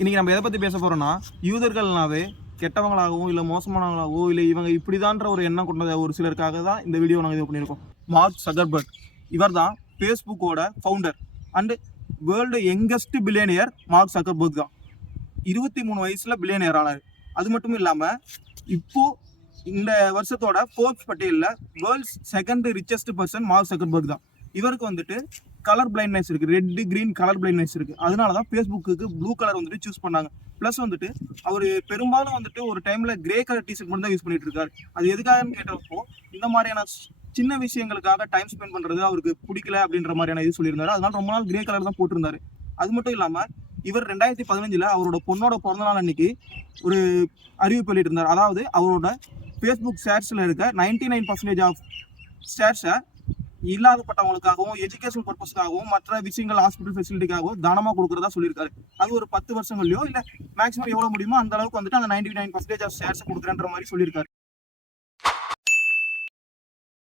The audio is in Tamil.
இன்னைக்கு நம்ம எதை பற்றி பேச போகிறோம்னா, யூதர்கள்னாவே கெட்டவங்களாகவும் இல்லை மோசமானவங்களாகவோ இல்லை இவங்க இப்படிதான்ற ஒரு எண்ணம் கொண்ட ஒரு சிலருக்காக தான் இந்த வீடியோ நாங்கள் இது பண்ணியிருக்கோம். மார்க் சக்கர்பர்க் இவர் தான் ஃபேஸ்புக்கோட founder and world youngest billionaire. Mark Zuckerberg தான் 23 வயசுல பில்லியனியர் ஆனார். அது மட்டும் இல்லாமல் இப்போ இந்த வருஷத்தோட ஃபோர்ப்ஸ் பட்டியலில் world's second richest person mark Zuckerberg தான். இவருக்கு வந்துட்டு கலர் பிளைண்ட்னஸ் இருக்குது, ரெட் கிரீன் கலர் பிளைண்ட்னஸ் இருக்குது. அதனால தான் ஃபேஸ்புக்கு ப்ளூ கலர் வந்துட்டு சூஸ் பண்ணாங்க. ப்ளஸ் வந்துட்டு அவர் பெரும்பாலும் வந்துட்டு ஒரு டைமில் கிரே கலர் டிஷர்ட் மட்டும் தான் யூஸ் பண்ணிட்டு இருக்காரு. அது எதுக்காகன்னு கேட்டப்போ இந்த மாதிரியான சின்ன விஷயங்களுக்காக டைம் ஸ்பெண்ட் பண்ணுறது அவருக்கு பிடிக்கல அப்படின்ற மாதிரியான இது சொல்லியிருந்தாரு. அதனால ரொம்ப நாள் கிரே கலர் தான் போட்டிருந்தாரு. அது மட்டும் இல்லாமல் இவர் 2015 அவரோட பொண்ணோட பிறந்தநாள் அன்னைக்கு ஒரு அறிவிப்பு வெளியிட்டிருந்தார். அதாவது அவரோட ஃபேஸ்புக் ஷேர்ஸில் இருக்க 99% ஆஃப் ஷேர்ஸை இல்லாதப்பட்டவங்களுக்காகவும் எஜுகேஷன் பர்பஸ்க்காகவும் மற்ற விஷயங்கள் ஹாஸ்பிட்டல் ஃபெசிலிட்டிக்காகவும் தானமாக கொடுக்குறதா சொல்லியிருக்காரு. அது ஒரு 10 வருஷங்கள்லையோ இல்லை மேக்ஸிமம் எவ்வளோ முடியுமோ அந்த அளவுக்கு வந்துட்டு அந்த 99% ஆஃப் ஷேர்ஸை கொடுக்குறேன்ற மாதிரி சொல்லியிருக்காரு.